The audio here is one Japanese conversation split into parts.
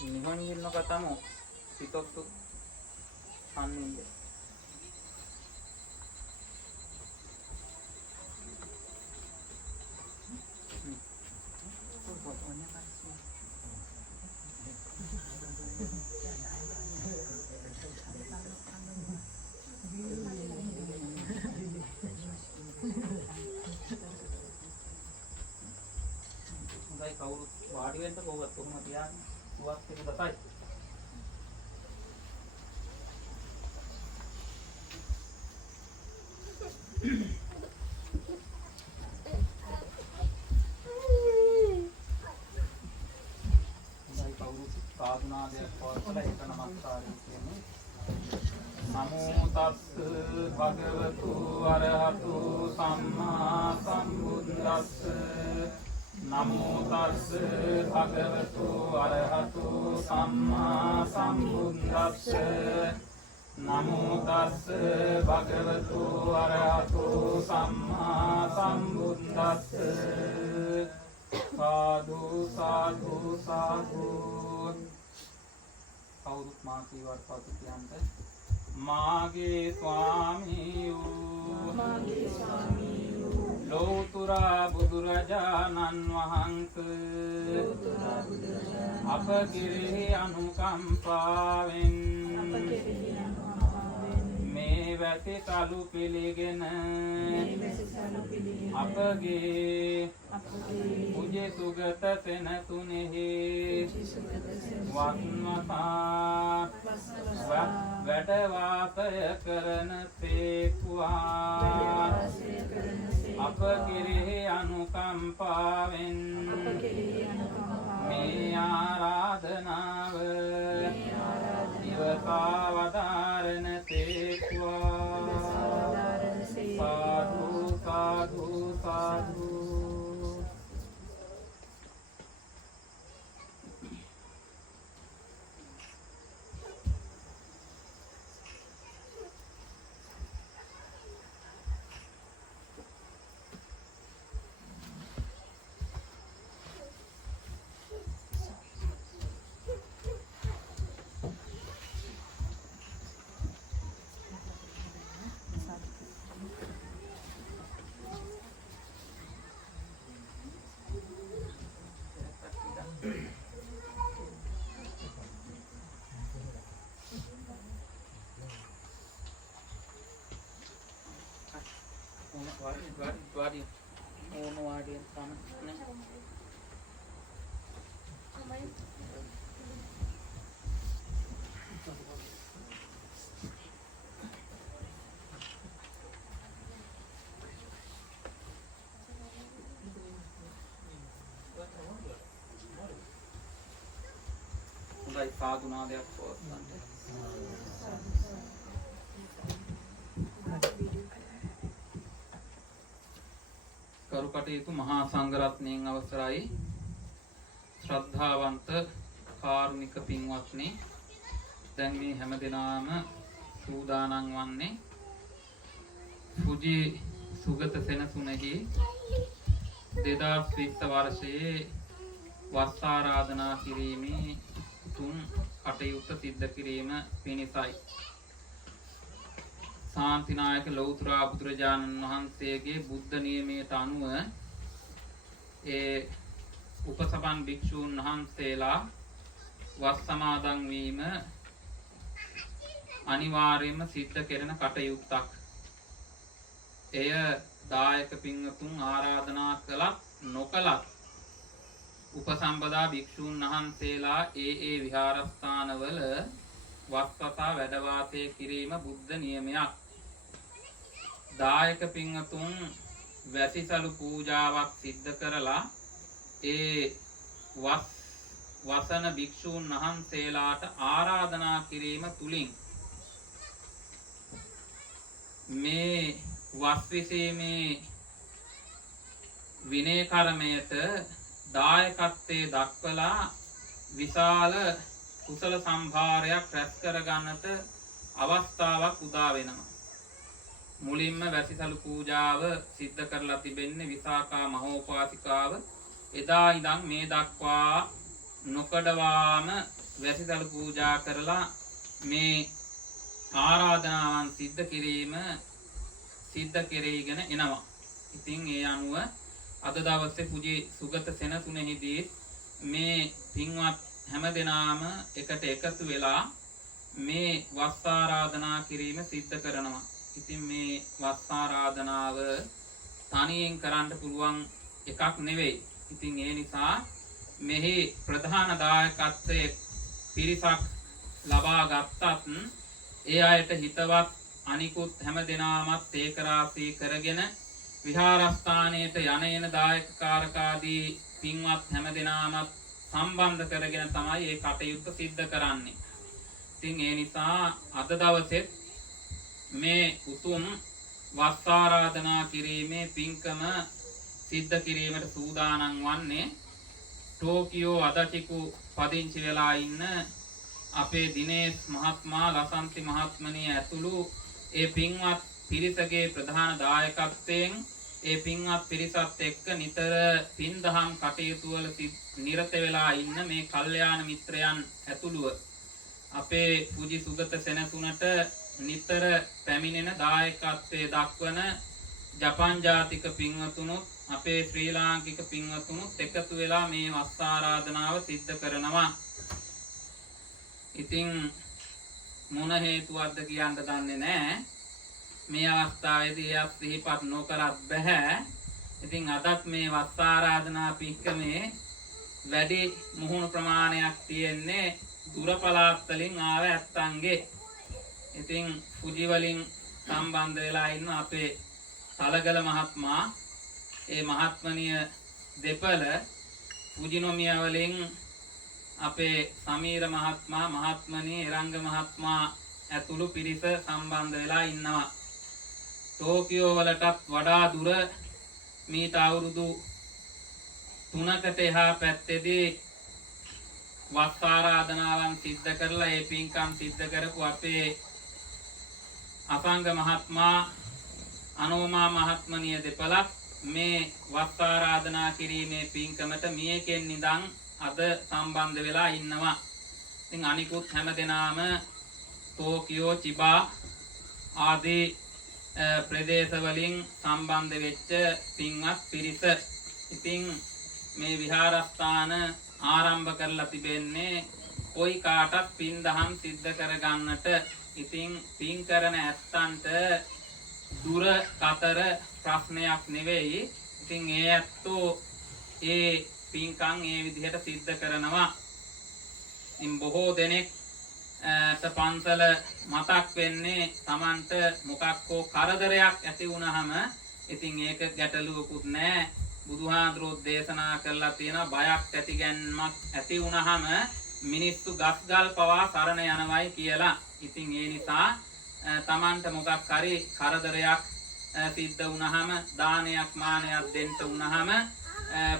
日本人の方も一つ3人で。वाड़ी वेंट को वस्तु मत यार वक्त के बताए साधना दे और एक नमस्कार नमो तस् भगवतु अरहतु सम्मा सम्बुद्धस्स नमो तस् भगवतु अरहतु सम्मा सम्बुद्धस्स नमो तस् भगवतु अरहतु सम्मा सम्बुद्धस्स साधु साधु साधु कौरुत माकी वर्तते क्यांते मागे स्वामियो लोतुरा बुදුරජාණන් වහන්සේ අපගේ අනුකම්පාවෙන් මේ වැටි කලු පිළිගෙන අපගේ පුජේ සුගත සෙනසුනේහි වත්මතා වැඩ වාසය කරන තේක්වා අප කෙරෙහි අනුකම්පාවෙන් මේ ආරාධනාව ඉවසා වදාරන තේක්වා සාදු සාදු සාදු वाड़ी ओनो वाड़ी सामने साधुनादයක් පවත්වන්න කරුකටයුතු මහා සංඝරත්නයන් අවසරයි ශ්‍රද්ධාවන්ත කාරුණික පින්වත්නි දැන් මේ හැමදෙනාම සූදානම් වන්නේ ෆුජි සුගත සෙනසුනේහි 2020 වර්ෂයේ වස් ආරාධනා කිරීමේ තුන් කටයුත්ත සිද්ධ කිරීම පිණිසයි शांतिनायक लौतुरा बुදුරජාණන් වහන්සේගේ බුද්ධ නියමයට අනුව ඒ උපසපන් භික්ෂූන් වහන්සේලා වස් සමාදන් වීම අනිවාර්යයෙන්ම සිද්ධ කෙරෙන කටයුත්තක්. එය දායක පින්වතුන් ආරාධනා කළත් නොකළත් උපසම්පදා භික්ෂූන් වහන්සේලා ඒ විහාරස්ථානවල වස්වසා වැඩ වාසය කිරීම බුද්ධ නියමයක්. දායක පින්වතුන් වැසිසලු පූජාවක් සිද්ධ කරලා ඒ වසන භික්ෂූන් වහන්සේලාට ආරාධනා කිරීම තුලින් මේ වස් විසීමේ විනය කර්මයට දායකත්වයේ දක්වලා විශාල කුසල සම්භාරයක් රැස් කර ගන්නට අවස්ථාවක් උදා වෙනවා. මුලින්ම වැසිසලු පූජාව සිද්ධ කරලා තිබෙන්නේ විසාකා මහෝපාසිකාව. එදා ඉඳන් මේ දක්වා නොකඩවාම වැසිසලු පූජා කරලා මේ ආරාධනාවන් සිද්ධ කෙරීගෙන එනවා. ඉතින් ඒ අනුව අද දවසේ පුජි සුගත සෙනසුනේදී මේ පින්වත් හැම දෙනාම එකට එකතු වෙලා මේ වස් ආරාධනා කිරීම සිද්ධ කරනවා. ඉතින් මේ වස් ආරාධනාව තනියෙන් කරන්න පුළුවන් එකක් නෙවෙයි. ඉතින් ඒ නිසා මෙහි ප්‍රධාන දායකත්වයේ පිරිසක් ලබා ගත්තත් ඒ අයට හිතවත් අනිකුත් හැම දෙනාමත් ඒකරාශී කරගෙන විහාරස්ථානයට යන එන දායකකාරකාදී පින්වත් හැම දෙනාමත් සම්බන්ධ කරගෙන තමයි මේ කටයුත්ත සිද්ධ කරන්නේ. ඉතින් ඒ නිසා අද දවසේ මේ උතුම් වස් ආරාධනා කිරීමේ පින්කම සිද්ධ කිරීමට සූදානම් වන්නේ ටෝකියෝ අදචිකු පදිංචි වෙලා ඉන්න අපේ දිනේෂ් මහත්මයා, ලසන්ති මහත්මනිය ඇතුළු ඒ පින්වත් පිරිසගේ ප්‍රධාන දායකත්වයෙන් ඒ පින්වත් පිරිසත් එක්ක නිතර පින්දහම් කටයුතු වල නිරත වෙලා ඉන්න මේ කල්යාණ මිත්‍රයන් ඇතුළුව අපේ පුජි සුගත සෙනසුනට නිතර පැමිණෙන දායකත්වයේ දක්වන ජපන් ජාතික පින්වතුනුත් අපේ ශ්‍රී ලාංකික පින්වතුනුත් එකතු වෙලා මේ වස් ආරාධනාව සිද්ධ කරනවා. ඉතින් මොන හේතුවක්ද කියන්න දන්නේ නැහැ. මේ අවස්ථාවේදී එයක් සිහිපත් නොකරත් බෑ. ඉතින් අදත් මේ වස් ආරාධනා පින්කමේ වැඩි මුහුණු ප්‍රමාණයක් තියෙන්නේ දුර පළාත් වලින් ආව ඇත්තන්ගේ. ඉතින් පුජි වලින් සම්බන්ධ වෙලා ඉන්න අපේ තලගල මහත්මයා, ඒ මහත්මනිය දෙපළ පුජිනොමිය වලින් අපේ සමීර මහත්මයා, මහත්මනී එරංග මහත්මයා ඇතුළු පිරිස සම්බන්ධ වෙලා ඉන්නවා. ටෝකියෝ වලටත් වඩා දුර මීට අවුරුදු 3කට එහා පැත්තේදී වස් ආරාධනාවන් සිද්ධ කරලා ඒ පින්කම් සිද්ධ කරපු අපේ අපංග මහත්මයා, අනෝමා මහත්මනිය දෙපළක් මේ වස් ආරාධනා කිරීමේ පින්කමට මියකෙන් ඉඳන් අද සම්බන්ධ වෙලා ඉන්නවා. ඉතින් අනිකුත් හැම දෙනාම ටෝකියෝ, චිබා ආදී ප්‍රදේශ වලින් සම්බන්ධ වෙච්ච පින්වත් පිරිස. ඉතින් මේ විහාරස්ථාන ආරම්භ කරලා තිබෙන්නේ කොයි කාටත් පින් දහම් සිද්ධ කරගන්නට. ඉතින් පින් කරන ඇත්තන්ට දුර කතර ප්‍රශ්නයක් නෙවෙයි. ඉතින් ඒ ඇත්තෝ ඒ පින්කම් ඒ විදිහට සිද්ධ කරනවා. ඉතින් බොහෝ දෙනෙක් පන්සල මතක් වෙන්නේ Tamanට මොකක් හෝ කරදරයක් ඇති වුණාම. ඉතින් ඒක ගැටලුවකුත් නැහැ. බුදුහාඳුරෝ දේශනා කරලා තියෙන බයක් ඇතිගැන්මක් ඇති වුණාම මිනිස්සු ගස්ගල් පවා සරණ යනවයි කියලා. ඉතින් ඒ නිසා Tamanට මොකක් හරි කරදරයක් සිද්ධ වුණාම, දානයක් මානයක් දෙන්න වුණාම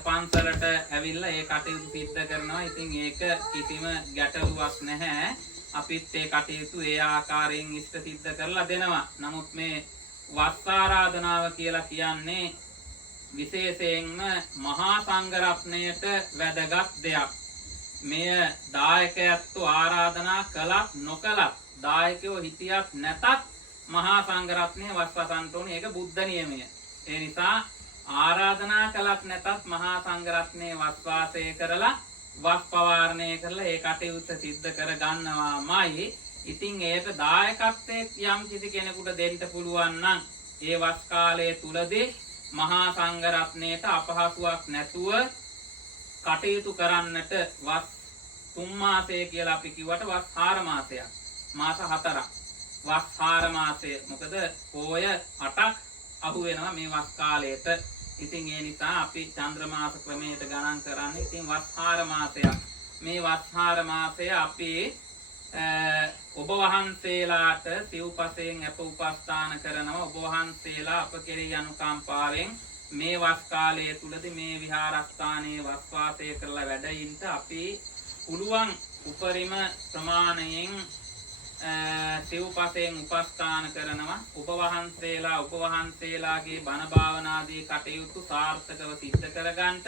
පන්සලට ඇවිල්ලා ඒ කටයුතු සිද්ධ කරනවා. ඉතින් ඒක කිසිම ගැටලුවක් නැහැ. අපිත් ඒ කටයුතු ඒ ආකාරයෙන් ඉෂ්ට සිද්ධ කරලා දෙනවා. නමුත් මේ වස් ආරාධනාව කියලා කියන්නේ විශේෂයෙන්ම මහා සංඝ රත්නයට වැදගත් දෙයක්. මෙය දායකයන්ට ආරාධනා කළත් නොකළත්, දායකයෝ හිටියත් නැතත් මහා සංඝ රත්නය වස් වසන්ට ඕනේ. ඒක බුද්ධ නියමය. ඒ නිසා ආරාධනා කළත් නැතත් මහා සංඝ රත්නයේ වස් වාසය කරලා වස් පවාරණය කරලා ඒ කටයුත්ත සිද්ධ කර ගන්නවාමයි. ඉතින් ඒක දායකත්වයේ යම් කිසි කෙනෙකුට දෙන්න පුළුවන් නම් ඒ වස් කාලයේ තුලදී මහා සංඝ රත්නයට අපහසුයක් නැතුව කටයුතු කරන්නට වස් 3 මාසය කියලා අපි කිව්වට වස් 4 මාසයක්, මාස 4ක්, වස් 4 මාසය. මොකද පෝය 8ක් අහු වෙනවා මේ වස් කාලයට. ඉතින් ඒ නිසා අපි චන්ද්‍ර මාස ක්‍රමයට ගණන් කරන්නේ. ඉතින් වස්හාර මාසයක්. මේ වස්හාර මාසය අපි ඔබ වහන්සේලාට සිව්පසයෙන් අප උපස්ථාන කරනවා. ඔබ වහන්සේලා අප කෙරෙහි අනුකම්පාවෙන් මේ වස් කාලය තුලදී මේ විහාරස්ථානයේ වස් වාසය කරලා වැඩ ඉන්න අපි පුළුවන් උපරිම ප්‍රමාණයෙන් සිව්පසයෙන් උපස්ථාන කරනවා. ඔබ වහන්සේලාගේ බණ භාවනාදී කටයුතු සාර්ථකව සිද්ධ කරගන්නට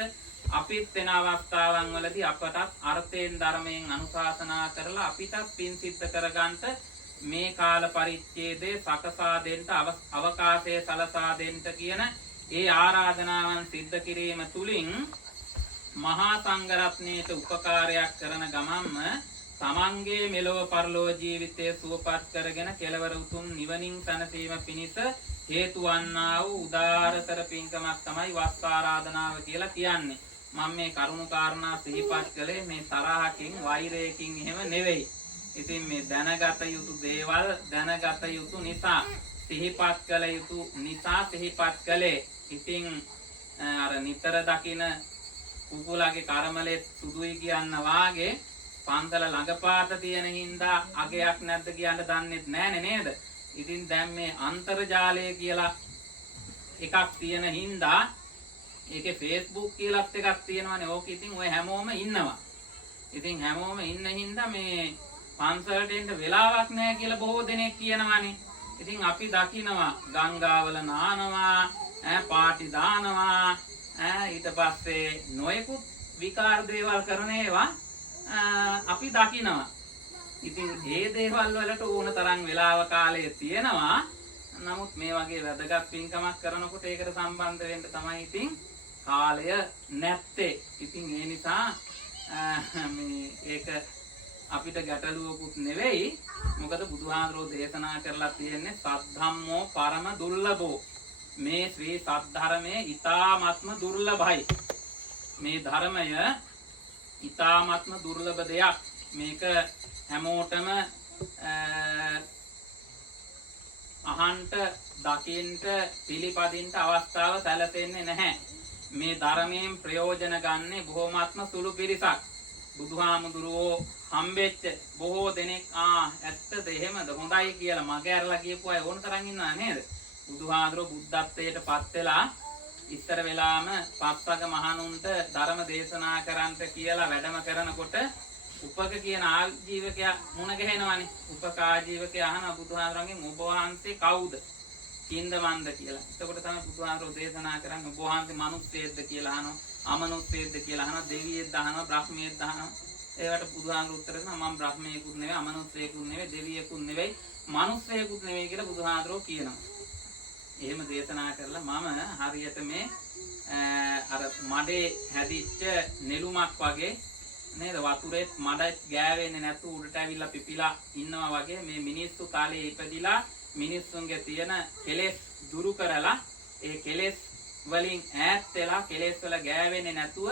අපිත් වෙන අවස්ථාවන් වලදී අපට අර්ථයෙන් ධර්මයෙන් අනුශාසනා කරලා අපිටත් පින් සිද්ධ කරගන්නට මේ කාල පරිච්ඡේදයේ සකසා දෙන්න අවකාශය සලසා දෙන්න කියන ඒ ආරාධනාවන් සිද්ධ කිරීම තුලින් මහා සංඝරත්නයට උපකාරයක් කරන ගමන්ම තමන්ගේ මෙලොව පරලොව ජීවිතය සුවපත් කරගෙන කෙලවර උතුම් නිවනින් සැනසීම පිණිස හේතු වන්නා වූ උදාරතර පින්කමක් තමයි වස් ආරාධනාව කියලා කියන්නේ. මම මේ කරුණු කාරණා සිහිපත් කළේ මේ තරහකින් වෛරයකින් එහෙම නෙවෙයි. ඉතින් මේ දැනගත යුතු දේවල් දැනගත යුතු නිසා සිහිපත් කළ යුතු නිසා සිහිපත් කළේ. ඉතින් අර නිතර දකින කුකුලගේ කර්මලෙත් සුදුයි කියන්න වාගේ පන්තල ළඟපාත තියෙන හින්දා අගයක් නැද්ද කියන්න දන්නෙත් නෑනේ නේද? ඉතින් දැන් මේ අන්තර්ජාලය කියලා එකක් තියෙන හින්දා ඒකේ Facebook කියලාත් එකක් තියෙනවානේ. ඕක ඉතින් ඔය හැමෝම ඉන්නවා. ඉතින් හැමෝම ඉන්න හින්දා මේ පන්සලට එන්න වෙලාවක් නැහැ කියලා බොහෝ දෙනෙක් කියනවානේ. ඉතින් අපි දකිනවා ගංගාවල නානවා, පාටි දානවා, ඊට පස්සේ නොයෙකුත් විකාර දේවල් කරන ඒවා අපි දකිනවා. ඉතින් ඒ දේවල් වලට ඕන තරම් වෙලාව කාලය තියෙනවා. නමුත් මේ වගේ වැදගත් පින්කමක් කරනකොට ඒකට සම්බන්ධ වෙන්න තමයි ඉතින් කාලය නැත්තේ. ඉතින් ඒ නිසා මේ ඒක අපිට ගැටලුවකුත් නෙවෙයි. මොකද බුදුහාමුදුරෝ දේශනා කරලා තියෙන්නේ සද්ධම්මෝ පරම දුර්ලභෝ. මේ ශ්‍රී සද්ධර්මයේ ඊ타ත්ම දුර්ලභයි. මේ ධර්මය ඊ타ත්ම දුර්ලභ දෙයක්. මේක හැමෝටම අහන්ට දකින්ට පිළිපදින්ට අවස්ථාව සැලසෙන්නේ නැහැ. මේ ධර්මයෙන් ප්‍රයෝජන ගන්නේ බොහෝමත්ම සුළු පිරිසක්. බුදුහාමුදුරුවෝ හම්බෙච්ච බොහෝ දෙනෙක් ඇත්තද එහෙමද හොඳයි කියලා මග ඇරලා ගියපු අය ඕන තරම් ඉන්නවා නේද? බුදුහාමුදුරුවෝ බුද්ධත්වයට පත් වෙලා ඉස්සර වෙලාම පස්වග මහණුන්ට ධර්ම දේශනා කරන්ට කියලා වැඩම කරනකොට උපක කියන ආජීවකයා මුණ ගැහෙනවානේ. උපක ආජීවකයා අහන බුදුහාමුදුරන්ගෙන් ඔබ වහන්සේ කවුද? කින්දමන්ද කියලා. එතකොට තමයි බුදුහාමුදුරෝ දේශනා කරන්නේ ඔබ වහන්සේ මිනිස්සෙක්ද කියලා අහනවා, අමනුස්සයෙක්ද කියලා අහනවා, දෙවියෙක්ද අහනවා, බ්‍රහ්මයෙක්ද අහනවා. ඒවට බුදුහාමුදුරෝ උත්තර දෙනවා මම බ්‍රහ්මයෙකුත් නෙවෙයි, අමනුස්සයෙකුත් නෙවෙයි, දෙවියෙකුත් නෙවෙයි, මිනිස්සෙකුත් නෙවෙයි කියලා බුදුහාමුදුරෝ කියනවා. එහෙම දේශනා කරලා මම හරියට මේ අර මඩේ හැදිච්ච නෙළුමක් වගේ නේද වතුරේ මඩ ගෑවෙන්නේ නැතු උඩට ඇවිල්ලා පිපිලා ඉන්නවා වගේ මේ මිනිස්සු කාලේ ඉපදිලා මිනිස්සුන්ගේ තියෙන කෙලෙස් දුරු කරලා ඒ කෙලෙස් වලින් ඈත් වෙලා කෙලෙස් වල ගෑවෙන්නේ නැතුව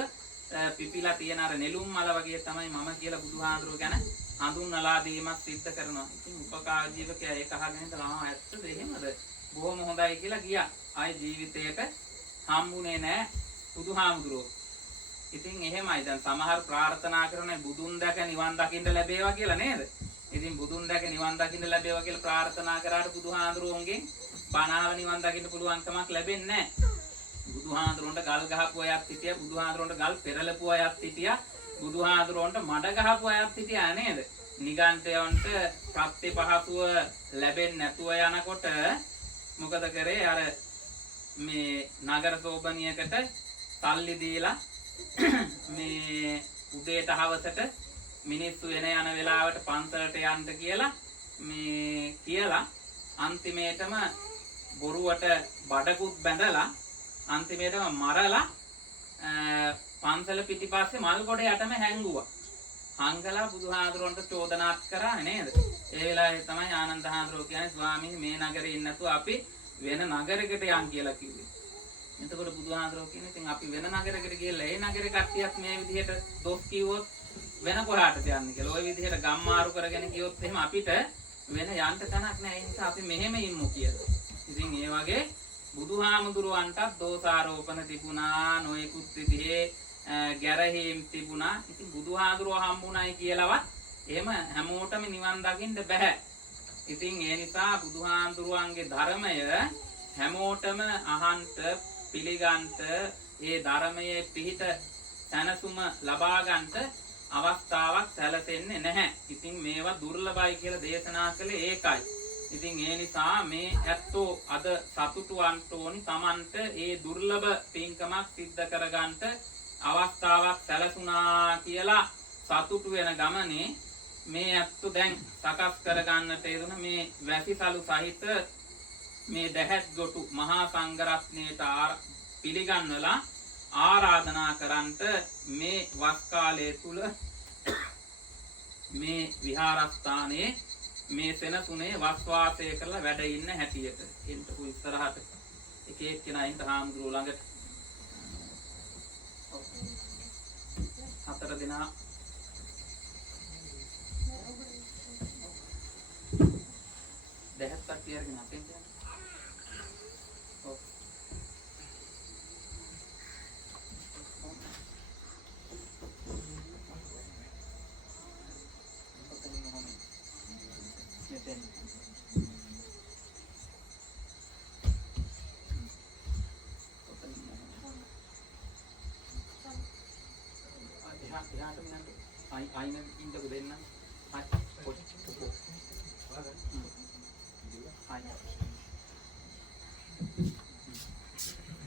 පිපිලා තියෙන අර නෙළුම් මල වගේ තමයි මම කියලා බුදුහාඳුරෝ ගැන හඳුන්වලා දීමක් සිද්ධ කරනවා. ඉතින් උපකාජීවකයා ඒක අහගෙන ඉඳලා ඇත්තද එහෙමද? බොහොම හොඳයි කියලා ගියා. ආයි ජීවිතේට හම්බුනේ නැහැ බුදුහාමුදුරුවෝ. ඉතින් එහෙමයි දැන් සමහර ප්‍රාර්ථනා කරන බුදුන් දැක නිවන් දකින්න ලැබේවා කියලා නේද? ඉතින් බුදුන් දැක නිවන් දකින්න ලැබේවා කියලා ප්‍රාර්ථනා කරාට බුදුහාඳුරුවන්ගෙන් බණාව නිවන් දකින්න පුළුවන් කමක් ලැබෙන්නේ නැහැ. බුදුහාඳුරුවන්ට ගල් ගහපු අයත් හිටියා, බුදුහාඳුරුවන්ට ගල් පෙරලපු අයත් හිටියා, බුදුහාඳුරුවන්ට මඩ ගහපු අයත් හිටියා නේද? නිගන්ඨයන්ට ප්‍රත්‍යපහසුව ලැබෙන්නේ නැතුව යනකොට මොකද කරේ? අර මේ නගර සෝබනියකට සල්ලි දීලා මේ උදේට හවසට මිනිස්සු එන යන වෙලාවට පන්සලට යන්න කියලා මේ කියලා අන්තිමේටම බොරුවට බඩකුත් බැඳලා අන්තිමේටම මරලා පන්සල පිටිපස්සේ මල් ගොඩ යටම හැංගුවා. හංගලා බුදුහාඳුරන්ට චෝදනාත් කරා නේද? ඒ වෙලාවේ තමයි ආනන්ද හාමුදුරුවෝ කියන්නේ ස්වාමීනි මේ නගරේ ඉන්න නැතුව අපි වෙන නගරයකට යන් කියලා කිව්වේ. එතකොට බුදුහාඳුරෝ කියන්නේ ඉතින් අපි වෙන නගරයකට ගිහලා ඒ නගරේ කට්ටියත් මේ විදිහට දොස් කිව්වොත් වෙන කොහාටද යන්නේ කියලා. ওই විදිහට ගම්මාරු කරගෙන ගියොත් එහෙම අපිට වෙන යන්න තැනක් නැහැ. ඒ නිසා අපි මෙහෙම ඉමු කියලා. ඉතින් ඒ වගේ බුදුහාමුදුරුවන්ටත් දෝෂාරෝපණ තිබුණා, නොයෙකුත් විදිහේ ගැරහීම් තිබුණා. ඉතින් බුදුහාමුදුරුවෝ හම්බුණයි කියලාවත් එහෙම හැමෝටම නිවන් දකින්න බෑ. ඉතින් ඒ නිසා බුදුහාමුදුරුවන්ගේ ධර්මය හැමෝටම අහන්ත පිළිගන්ට, ඒ ධර්මයේ පිහිට සැනසුම ලබා ගන්නට අවස්ථාවක් සැලසෙන්නේ නැහැ. ඉතින් මේවා දුර්ලභයි කියලා දේශනා කළේ ඒකයි. ඉතින් ඒ නිසා මේ ඇත්තෝ අද සතුටු වන්න ඕනි. Tamanට ඒ දුර්ලභ පින්කමක් සිද්ධ කරගන්නට අවස්ථාවක් සැලසුණා කියලා සතුටු වෙන ගමනේ මේ ඇත්තෝ දැන් සකස් කරගන්නට යෙදුන මේ වැසිසලු සහිත මේ දැහැත් ගොටු මහා සංඝරත්නයට පිළිගන්වලා ආරාධනා කරන්ට මේ වස් කාලය තුල මේ විහාරස්ථානයේ මේ සෙනසුනේ වස් වාසය කරලා වැඩ ඉන්න හැටියට එන්ටපු ඉස්සරහට එක එක්කෙනා ඉන්න හාමුදුරුවෝ ළඟට හතර දෙනා දැහැත් කට්ටිය අරගෙන අපෙන් යනවා. අයින ඉන්නක දෙන්න.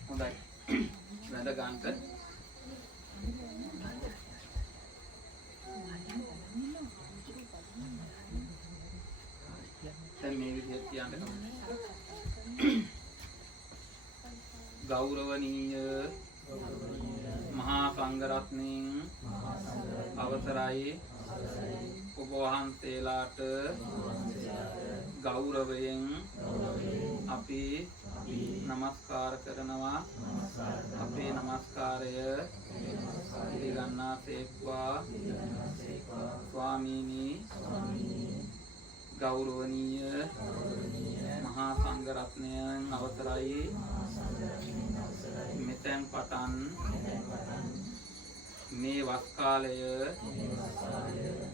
හොඳයි. වැඳ ගන්නට. දැන් මේ විදිහට කියන්න ගෞරවනීය මහා සංඝරත්නයන් අවසරයි ඔබ වහන්සේලාට ගෞරවයෙන් අපි නමස්කාර කරනවා. අපේ නමස්කාරය පිළිගන්නා සේක්වා. ස්වාමීනි ගෞරවනීය මහා සංඝරත්නයන් අවසරයි. මෙතෙන් පටන් මේ වස් කාලය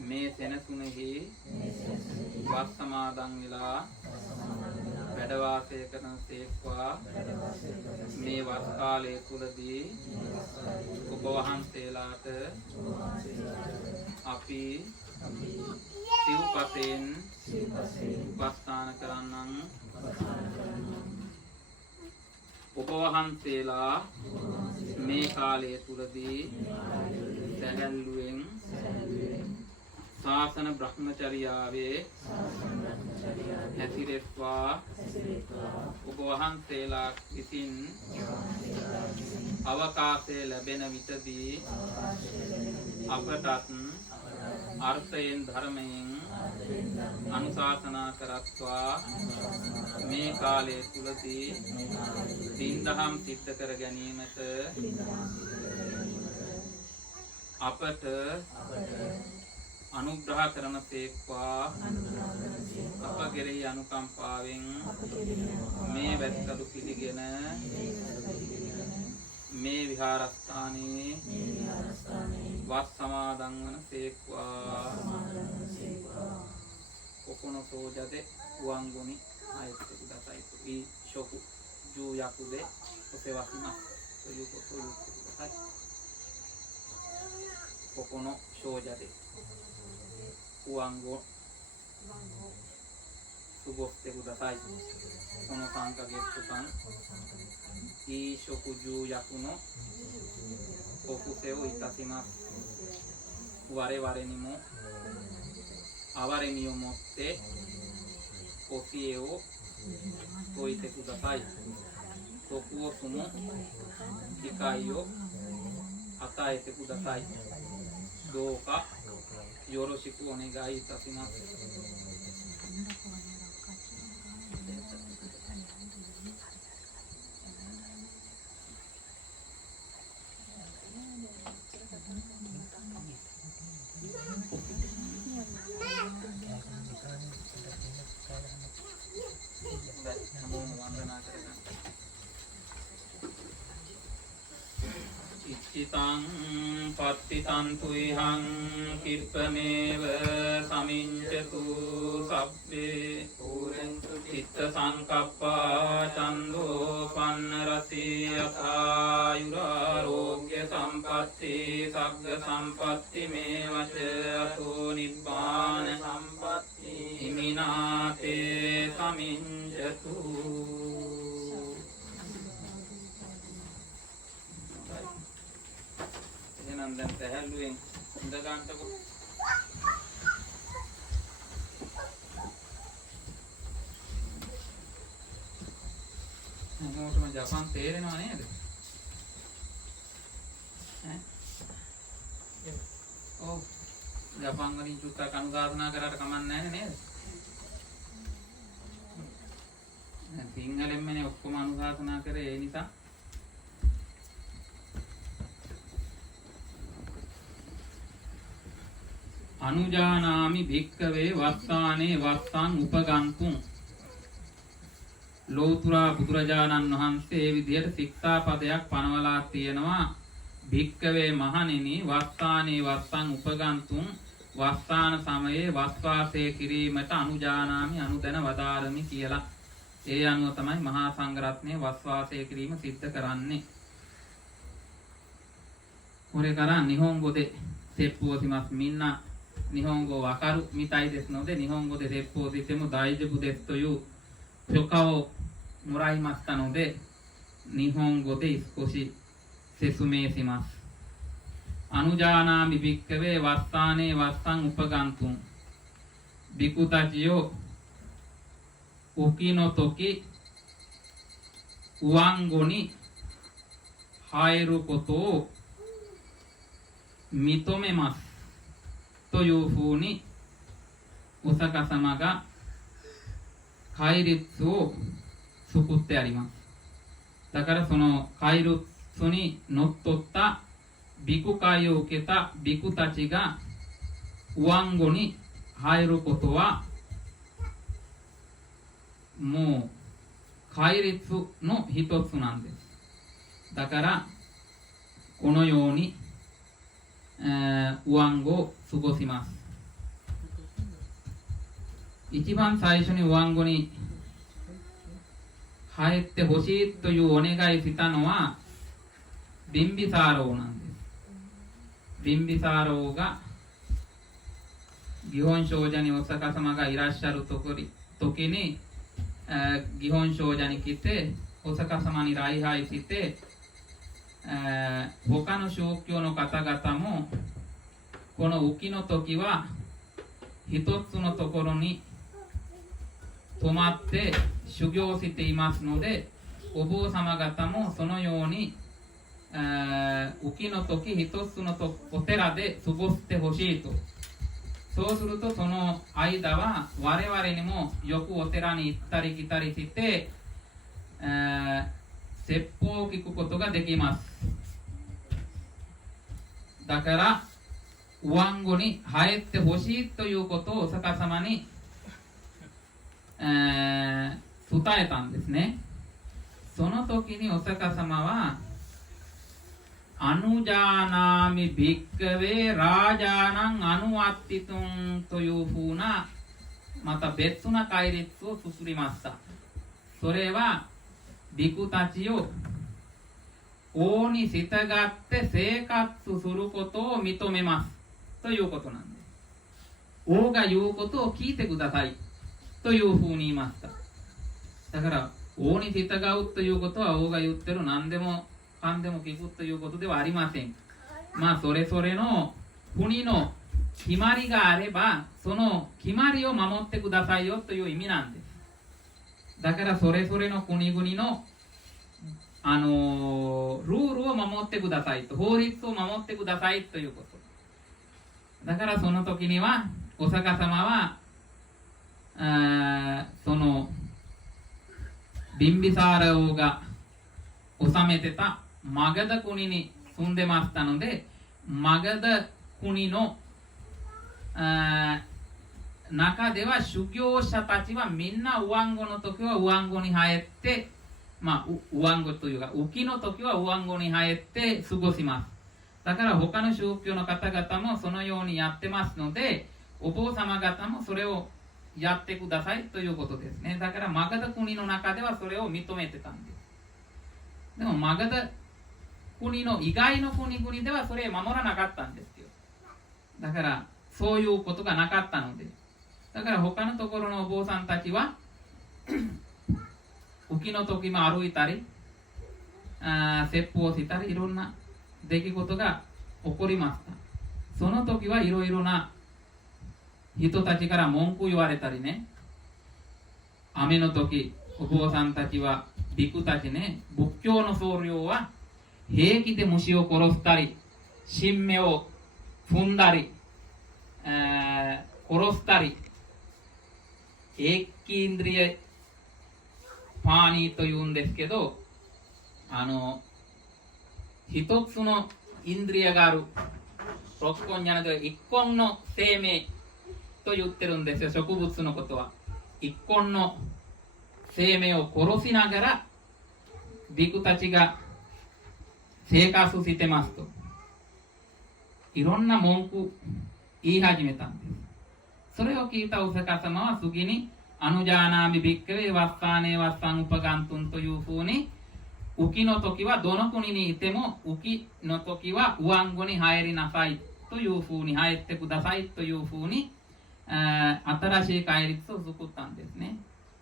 මේ සෙනසුනේහි වස් සමාදන් වෙලා වැඩ වාසය කරන සේක්වා. මේ වස් කාලය තුලදී ඔබ වහන්සේලාට අපි සිව්පසෙන් උපස්ථාන කරන්නන්. ඔබ වහන්සේලා මේ කාලය තුලදී සැහැල්ලුවෙන් ශාසන බ්‍රහ්මචර්යාවේ හැසිරෙත්වා. ඔබ වහන්සේලා විසින් අවකාශය ලැබෙන විටදී අපටත් අර්ථයෙන් ධර්මයෙන් අනුශාසනා කරත්වා. මේ කාලය තුලදී දින්දහම් සිද්ධ කර ගැනීමට අපට අනුග්‍රහ කරන සේක්වා. අප කෙරෙහි අනුකම්පාවෙන් මේ වැස්කඩු පිළිගෙන මේ විහාරස්ථානයේ වස් සමාදන් වන සේක්වා. කොකොනෝ සෝජදේ වංගුනි ආයතක දසයිතු ඊ ශෝකු ජූ යකුදේ ඔසෙවස්නා සොයුකොතෝ යුක්තයි. කොකොනෝ සෝජදේ වංගෝ සුබොස්තේ කුදසයි. කොනෝ සංකගේ සුපං ඊ ශෝකු ජූ යකුනෝ ඔකුසෙෝ ඉතසිමා වරේ වරෙනිමෝ අවරෙනියෝ මොත්තේ ඔසියෝ තොයිතේ කුදසයි. තොකුෝ සුමු ඉකායෝ අතායතේ කුදසයි. දෝකා යොරොසිකු ඔනෙගායි ඉතසිමා. පත්තිතං පත්තිතන්තුයිහං කිප්පමේව සමිංචතු සබ්බේ චිත්ත සංකප්පා චන්දෝ පන්න රසී යථායුරාරෝග්‍ය සම්පatti සග්ග සම්පatti මේවච අතෝ නිබ්බාන සම්පatti හිමිනාතේ සමිංචතු. එහෙනම් දැන් පැහැල්ලුවෙන් ඉඳ ගන්නකො. මොකටම ජපාන් තේරෙනව නේද? ඔව් ජපාන් වලින් චුට්ටක් අනුගාතනා කරාට කමක් නැහැ නේද? සිංහලෙන්මනේ ඔක්කොම අනුගාතනා කරේ ඒ නිසා. අනුජානාමි භික්ඛවේ වස්සානේ වස්සං උපගන්තුං. ලෝතුරා බුදුරජාණන් වහන්සේ ඒ විදිහට ශික්ෂාපදයක් පනවලා තියෙනවා. භික්ඛවේ මහණෙනි වස්සානේ වස්සං උපගන්තුං වස්සාන සමයේ වස්වාසය කිරීමට අනුජානාමි අනුදැන වදාරමි කියලා. ඒ අනුව තමයි මහා සංඝරත්නය වස්වාසය කිරීම සිද්ධ කරන්නේ. これから日本語で説法します。みんな日本語わかるみたいですので、日本語で説法しても大丈夫ですという許可をもらいましたので、日本語で少し説明します。アヌジャーナミビッケベワッサーネワッサンウパガントン。ビクたちを起きの時、ウワンゴに入ることを認めます。というふうにお釈迦様が戒律を作ってあります。だからその戒律にのっとったビク会を受けたビクたちがウワンゴに入ることはもう戒律の一つなんです。だからこのようにウワンゴを過ごします。一番最初にウワンゴに入ってほしいというお願いしたのはビンビサーローなんです。ビンビサーローが祇園精舎にお釈迦様がいらっしゃる時に祇園精舎に来てお釈迦様に礼拝して他の宗教の方々もこの浮きの時は一つのところに泊まって修行していますので、お坊様方もそのように浮きの時一つのお寺で過ごしてほしいと。そうするとその間は我々にもよくお寺に行ったり来たりして説法を聞くことができます。だからウワンゴに入ってほしいということをお釈迦様に、伝えたんですね。その時にお釈迦様はアヌジャーナミビックウェラージャーナンアヌワッティトンというふうなまた別な戒律を作りました。それはビクたちを王に従って生活することを認めますということなんです。王が言うことを聞いてくださいというふうに言いました。だから王に従うということは王が言ってる何でもかんでも聞くということではありません。まあそれぞれの国の決まりがあればその決まりを守ってくださいよという意味なんです。だからそれぞれの国々のルールを守ってくださいと、法律を守ってくださいということ。だからその時にはお釈迦様はそのビンビサーラ王が治めてたマガダ国に住んでましたので、マガダ国の中では修行者たちはみんなウワンゴの時はウワンゴに入って、ウワンゴというか浮きの時はウワンゴに入って過ごします。だから他の宗教の方々もそのようにやってますので、お坊様方もそれをやってくださいということですね。だからマガダ国の中ではそれを認めてたんです。でもマガダ国の以外の国々ではそれを守らなかったんですよ。だからそういうことがなかったので、だから他のところのお坊さんたちは浮きの時も歩いたり、説法をしたり、いろんな出来事が起こりました。その時はいろいろな人たちから文句言われたりね、雨の時お坊さんたちは、ビクたちね、仏教の僧侶は平気で虫を殺したり、新芽を踏んだり、殺したり、エッキインドリエパーニーというんですけど、一つのインドリアがある、六根じゃなくて一根の生命と言ってるんですよ、植物のことは。一根の生命を殺しながらビクたちが生活してますと、いろんな文句言い始めたんです。それを聞いたお釈迦様は次にアヌジャーナーミビッケウェワッサーネワッサンウパガントンというふうに、浮きの時はどの国にいても浮きの時はウアンゴに入りなさいというふうに、入ってくださいというふうに、新しい戒律を作ったんですね。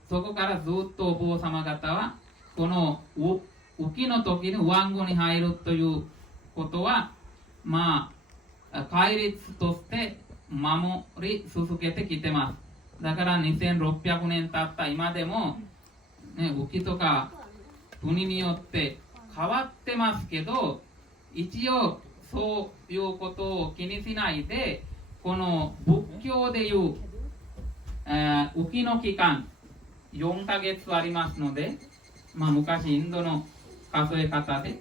そこからずっとお坊様方はこの浮きの時にウアンゴに入るということは、戒律として守り続けてきてます。だから2600年経った今でも、ね、浮きとか国によって変わってますけど、一応そういうことを気にしないで、この仏教でいう、浮きの期間4ヶ月ありますので、昔インドの数え方で、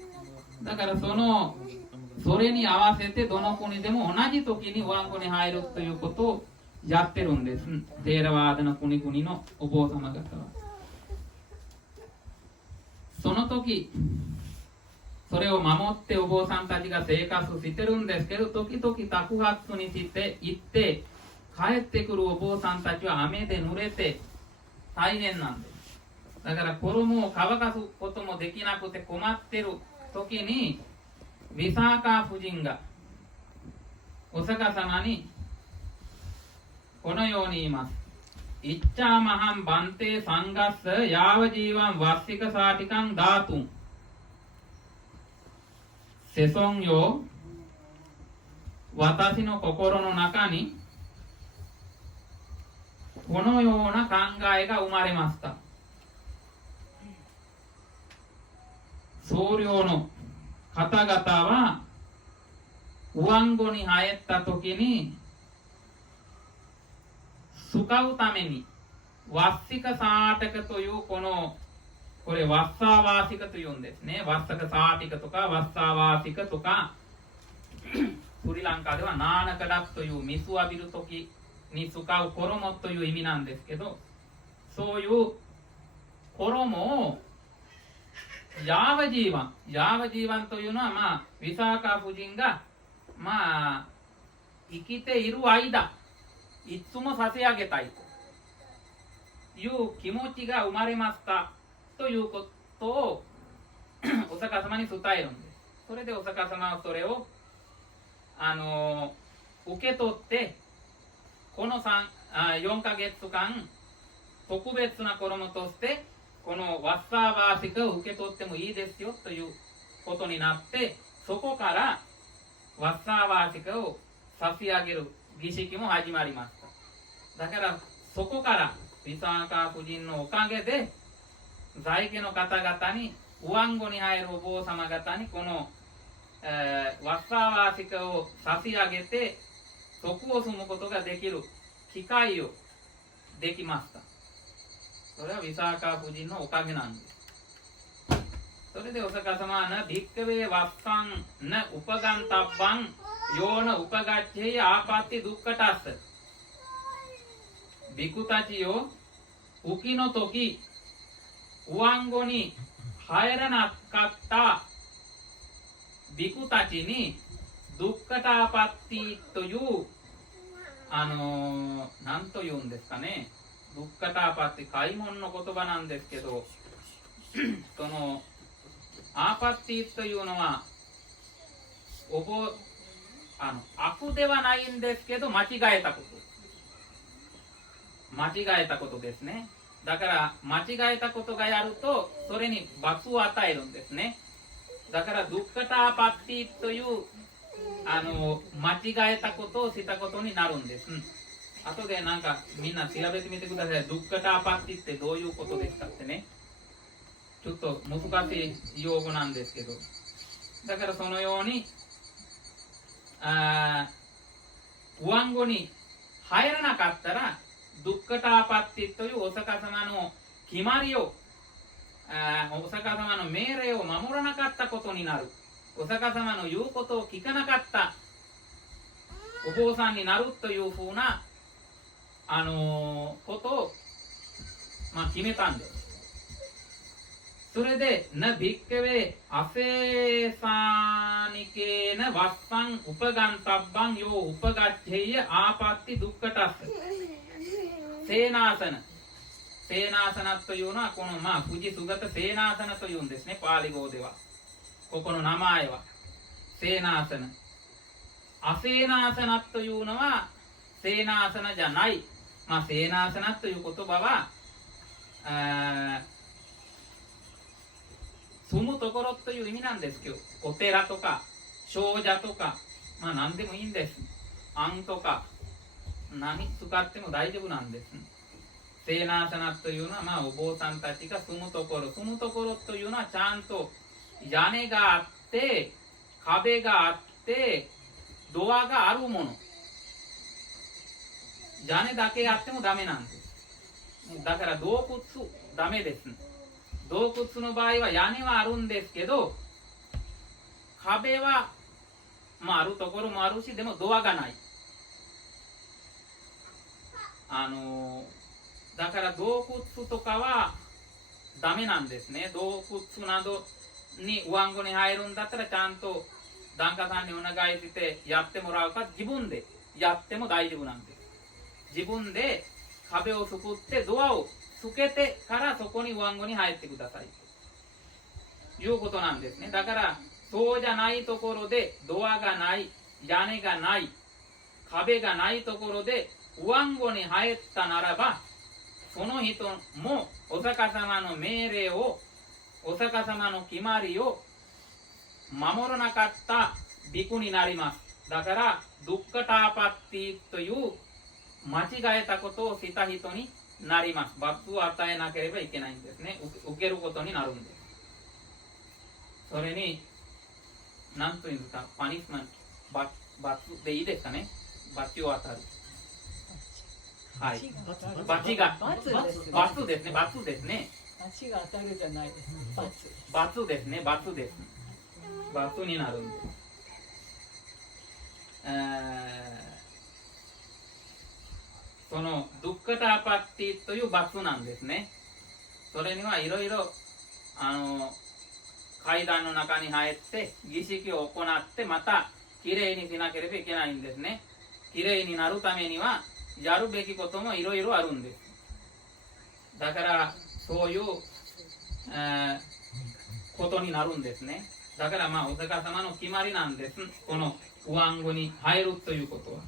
だからそれに合わせてどの国でも同じ時にワンコに入るということをやってるんです。テーラワーダの国々のお坊様方は。その時それを守ってお坊さんたちが生活してるんですけど、時々托発にして行って帰ってくるお坊さんたちは雨で濡れて大変なんです。だから衣を乾かすこともできなくて困ってる時に、ヴィサーカ夫人がお釈迦様にこのように言います。イッチャーマハンバンテサンガスヤーワジーワンワッシカサーティカンダートン世尊よ、私の心の中にこのような考えが生まれました。僧侶の方々はウアンゴに入った時に使うためにワッシカサーティカというこれワッサーワーシカというんですね。ワッサカサーティカとかワッサーワーシカとかスリランカではナーナカダクという水を浴びる時に使う衣という意味なんですけど、そういう衣をヤーバジーワンというのは、ヴィサーカ夫人が生きている間いつも差し上げたいという気持ちが生まれましたということをお釈迦様に伝えるんです。それでお釈迦様はそれを受け取って、この4ヶ月間特別な衣としてこのワッサーバーシカを受け取ってもいいですよということになって、そこからワッサーバーシカを差し上げる儀式も始まりました。だからそこからヴィサーカ夫人のおかげで在家の方々に、ウアンゴに入るお坊様方にこの、ワッサーバーシカを差し上げて徳を積むことができる機会をできました。それはヴィサーカ夫人のおかげなんです。それでお釈迦様はな、ビッカベワッサンなウパガンタッバンヨーナウパガッチェヤアパティドゥッカタス。ビクたちよ、浮きの時ウアンゴに入らなかったビクたちにドッカターパッティというなんと言うんですかね、ドッカターパって開門の言葉なんですけど、そのアーパッティというのは悪ではないんですけど間違えたことですね。だから間違えたことがやるとそれに罰を与えるんですね。だからドッカターパッティという間違えたことをしたことになるんです。後でなんかみんな調べてみてください。ドッカターパッティってどういうことですかってね。ちょっと難しい用語なんですけど、だからそのようにウワンゴに入らなかったらドッカターパッティというお釈迦様の決まりをお釈迦様の命令を守らなかったことになる。お釈迦様の言うことを聞かなかったお坊さんになるというふうなことを、決めたんです。それでなビッケウェアセーサーニケーナワッサンウパガンタッバンヨウパガッチェイヤアーパッティドゥッカタスセーナーサナというのはこの富士姿セーナーサナというんですね。パーリ語ではここの名前はセーナーサナ。アセーナーサナというのはセーナーサナじゃない。セーナーサナという言葉は住むところという意味なんですけど、お寺とか少女とか何でもいいんです。庵とか何使っても大丈夫なんです。セーナーサナというのはお坊さんたちが住むところというのはちゃんと屋根があって壁があってドアがあるもの。屋根だけあってもダメなんです。だから洞窟ダメです。洞窟の場合は屋根はあるんですけど壁はあるところもあるし、でもドアがない。だから洞窟とかはダメなんですね。洞窟などにウワンゴに入るんだったらちゃんと檀家さんにお願いしてやってもらうか、自分でやっても大丈夫なんです。自分で壁を作ってドアをつけてからそこにウワンゴに入ってくださいということなんですね。だからそうじゃないところでドアがない、屋根がない、壁がないところでウワンゴに入ったならば、その人もお釈迦様の命令を、お釈迦様の決まりを守らなかったビクになります。だからドッカターパッティという間違えたことをした人になります。罰を与えなければいけないんですね。受けることになるんです。それに何というんですか、パニスメント、罰でいいですかね。罰を与える。はい。罰が罰ですね。罰ですね。罰が当たるじゃないです。罰ですね。罰です。罰になるんです。そのドッカターパッティという罰なんですね。それにはいろいろ階段の中に入って儀式を行ってまたきれいにしなければいけないんですね。きれいになるためにはやるべきこともいろいろあるんです。だからそういう、ことになるんですね。だからお釈迦様の決まりなんです。このウワンゴに入るということは。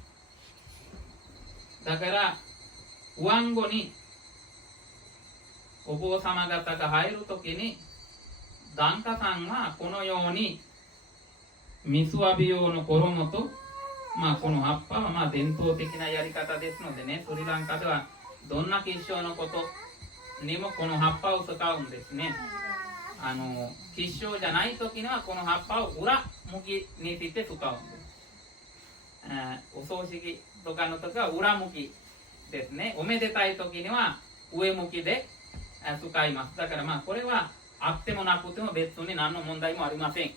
だからウワンゴにお坊様方が入るときに檀家さんはこのように水浴び用の衣と、この葉っぱは伝統的なやり方ですのでね、スリランカではどんな吉祥のことにもこの葉っぱを使うんですね。吉祥じゃない時にはこの葉っぱを裏向きにして使うんです。お葬式とかの時は裏向きですね。おめでたい時には上向きで使います。だからこれはあってもなくても別に何の問題もありません。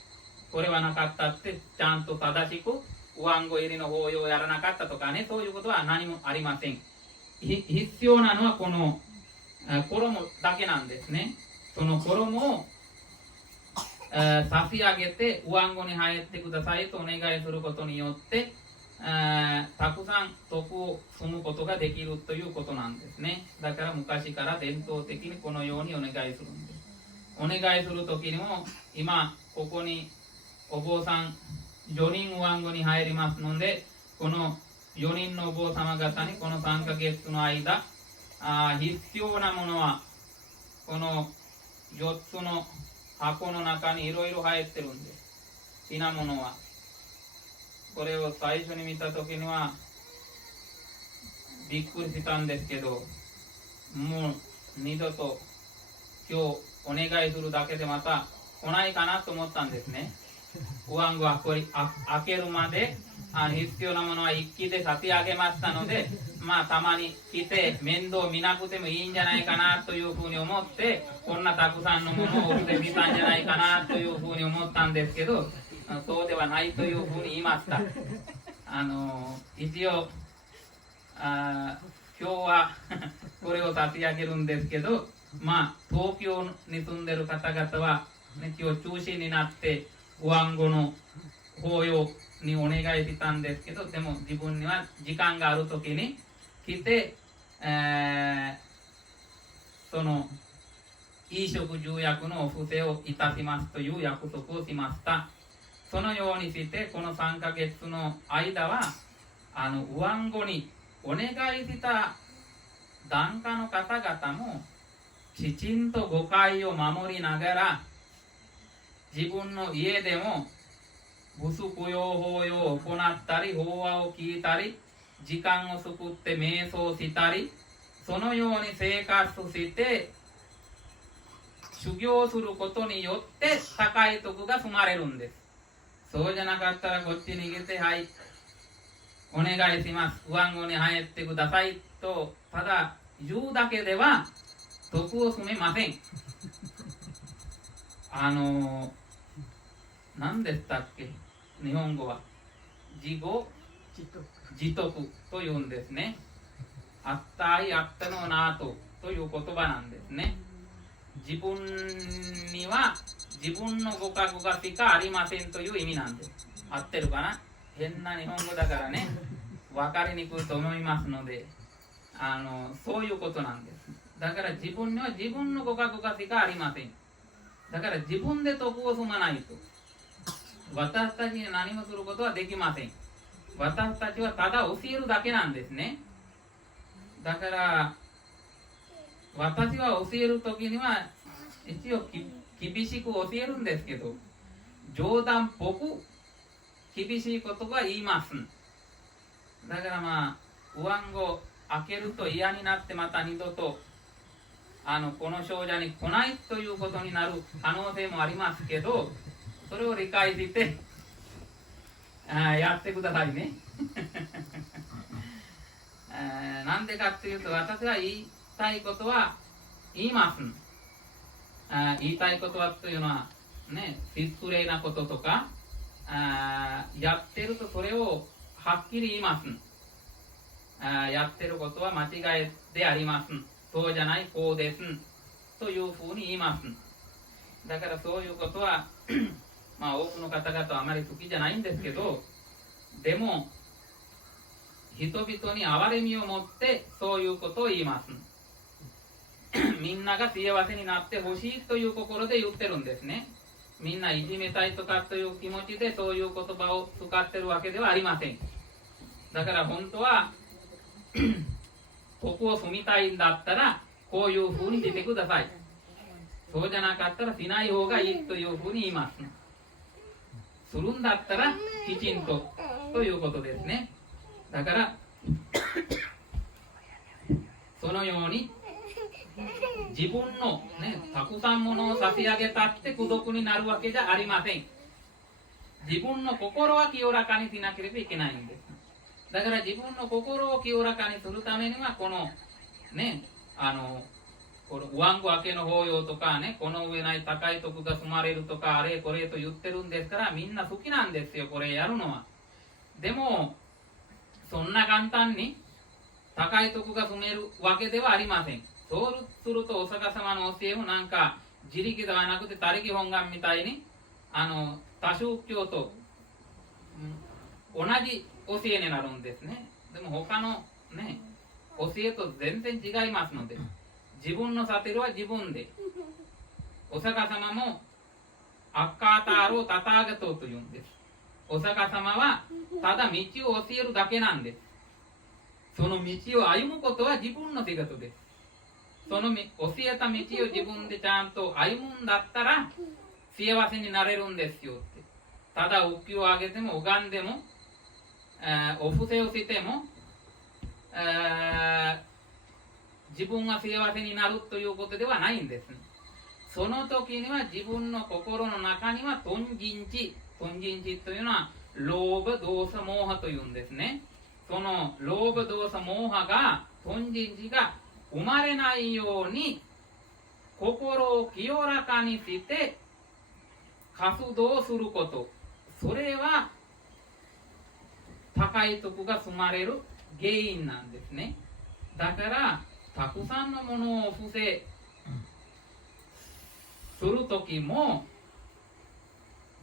これはなかったってちゃんと正しくウワンゴ入りの法要をやらなかったとかね、そういうことは何もありません。必要なのはこの衣だけなんですね。その衣を差し上げて上顎に入ってくださいとお願いすることによってたくさん徳を積むことができるということなんですね。だから昔から伝統的にこのようにお願いするんです。お願いする時にも今ここにお坊さん4人上顎に入りますので、この4人のお坊様方にこの3ヶ月の間必要なものはこの4つの箱の中にいろいろ入ってるんです。品物はこれを最初に見た時にはびっくりしたんですけど、もう二度と今日お願いするだけでまた来ないかなと思ったんですね。上顎は開けるまで必要なものは一気で差し上げましたので、たまに来て面倒見なくてもいいんじゃないかなというふうに思って、こんなたくさんのものを捨ててたんじゃないかなというふうに思ったんですけど、そうではないというふうに言いました。一応今日はこれを差し上げるんですけど、東京に住んでる方々は、ね、今日中心になって上顎の法要にお願いしたんですけど、でも自分には時間がある時に来て、その衣食住薬のお布施をいたしますという約束をしました。そのようにしてこの3ヶ月の間は上顎にお願いした檀家の方々もきちんと誤解を守りながら、自分の家でも不足用法要を行ったり、法話を聞いたり、時間を作って瞑想したり、そのように生活して修行することによって高い徳が生まれるんです。そうじゃなかったらこっちに来て、はい、お願いします、上顎に入ってくださいとただ言うだけでは徳を積めません。何でしたっけ、日本語は自業自得というんですね。あったいあったのなという言葉なんですね。自分には自分の互角がしかありませんという意味なんです。合ってるかな。変な日本語だからね分かりにくいと思いますので、そういうことなんです。だから自分には自分の互角がしかありません。だから自分で徳を積まないと私たちに何もすることはできません。私たちはただ教えるだけなんですね。だから私は教えるときには一応厳しく教えるんですけど、冗談っぽく厳しいことは言います。だから上顎開けると嫌になってまた二度とこの少女に来ないということになる可能性もありますけど、それを理解してやってくださいねなんでかっていうと、私が言いたいことは言います。言いたいことはというのはね、失礼なこととかやってるとそれをはっきり言います。やってることは間違いであります、そうじゃない、こうですというふうに言います。だからそういうことは多くの方々はあまり好きじゃないんですけど、でも人々に憐れみを持ってそういうことを言いますみんなが幸せになってほしいという心で言ってるんですね。みんないじめたいとかという気持ちでそういう言葉を使ってるわけではありません。だから本当はここを住みたいんだったらこういうふうに出てください、そうじゃなかったらしない方がいいというふうに言います。するんだったらきちんとということですね。だからそのように自分の、たくさんものを差し上げたって孤独になるわけじゃありません。自分の心は清らかにしなければいけないんです。だから自分の心を清らかにするためにはこのこの上顎開けの法要とかね、この上ない高い徳が積まれるとかあれこれと言ってるんですから、みんな好きなんですよ、これやるのは。でもそんな簡単に高い徳が積めるわけではありません。そうするとお釈迦様の教えをなんか自力ではなくて他力本願みたいに多宗教と、同じ教えになるんですね。でも他のね、教えと全然違いますので、自分の悟りは自分で、お釈迦様もアッカーターロータターガトーというんです。お釈迦様はただ道を教えるだけなんです。その道を歩むことは自分の仕事です。その教えた道を自分でちゃんと歩むんだったら幸せになれるんですよって。ただお灸をあげても拝んでも、お布施をしても、自分は幸せになるということではないんですね。その時には自分の心の中には貪嗔痴というのはローブドーサモーハというんですね。そのローブドーサモーハが貪嗔痴が生まれないように心を清らかにして活動すること、それは高い徳が生まれる原因なんですね。だからたくさんのものを伏せするときも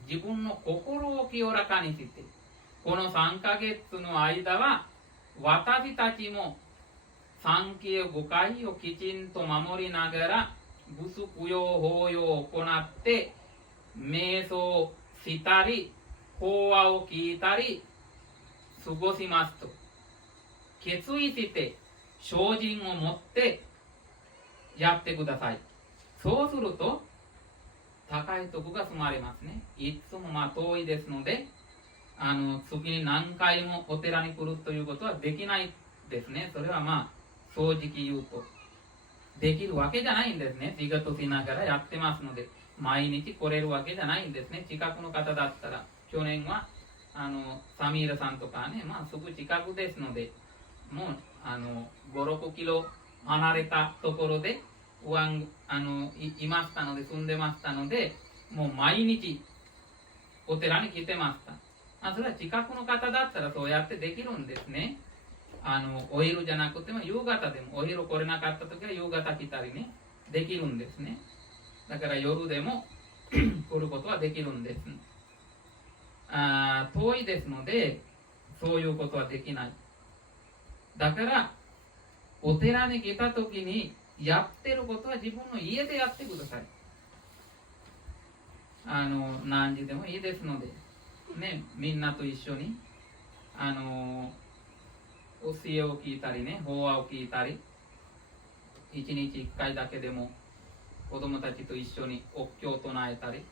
自分の心を清らかにして、この3ヶ月の間は私たちも三戒五戒をきちんと守りながら仏供養法要を行って瞑想したり法話を聞いたり過ごしますと決意して精進を持ってやってください。そうすると高い徳が生まれますね。いつも遠いですので月に何回もお寺に来るということはできないですね。それは正直言うとできるわけじゃないんですね。仕事しながらやってますので毎日来れるわけじゃないんですね。近くの方だったら去年はサミーラさんとかね、すぐ近くですのでもう5、6キロ離れたところでいましたので住んでましたのでもう毎日お寺に来てました。それは近くの方だったらそうやってできるんですね。お昼じゃなくても夕方でもお昼来れなかった時は夕方来たりねできるんですね。だから夜でも来ることはできるんです。遠いですのでそういうことはできない。だからお寺に来た時にやってることは自分の家でやってください。何時でもいいですのでね、みんなと一緒に教えを聞いたりね、法話を聞いたり、1日1回だけでも子供たちと一緒にお経を唱えたり、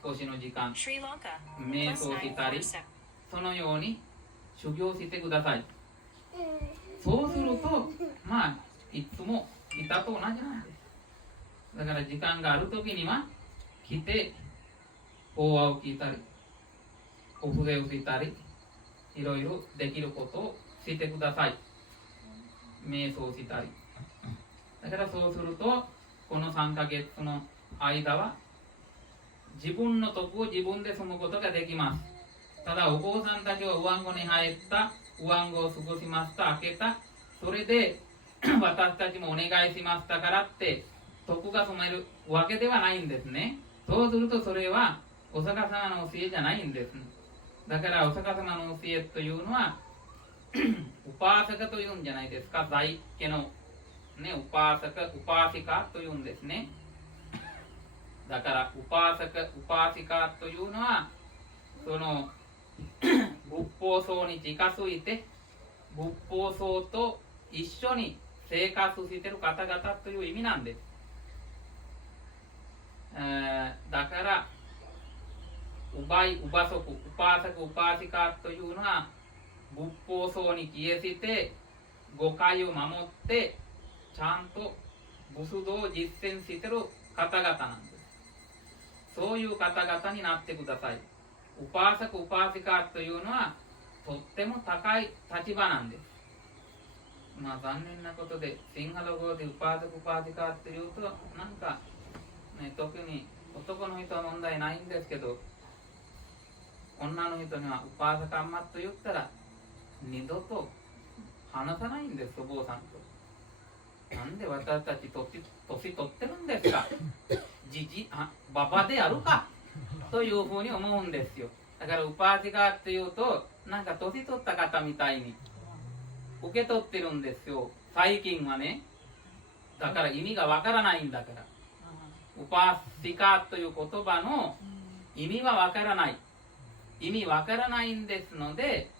少しの時間瞑想したり、そのように修行してください。そうするといつも来たと同じなんです。だから時間がある時には来て法話を聞いたりお布施をしたりいろいろできることをしてください。瞑想したり。だからそうするとこの3ヶ月の間は自分の徳を自分で積むことができます。ただお坊さんたちは上顎に入った上顎を過ごしました開けたそれで私たちもお願いしましたからって徳が積めるわけではないんですね。そうするとそれはお釈迦様の教えじゃないんです。だからお釈迦様の教えというのはウパーサカというんじゃないですか。在家の、ね、ウパーサカウパーシカというんですね。だからウパーサカウパーシカというのはその仏法僧に近づいて仏法僧と一緒に生活している方々という意味なんです。だからウバイウバソクウパーサクウパーシカというのは仏法僧に帰依して誤解を守ってちゃんと仏道を実践している方々なんです。そういう方々になってください。ウパーサクウパーシカというのはとっても高い立場なんです。残念なことでシンガル語でウパーサクウパーシカっていうとなんか、ね、特に男の人は問題ないんですけど女の人にはウパーサカンマと言ったら二度と話さないんです。お坊さんとなんで私たち年取ってるんですか、ババでやるかというふうに思うんですよ。だからウパーティカーっていうとなんか年取った方みたいに受け取ってるんですよ最近はね。だから意味がわからないんだから、ウパーティカーという言葉の意味はわからない、意味わからないんですので、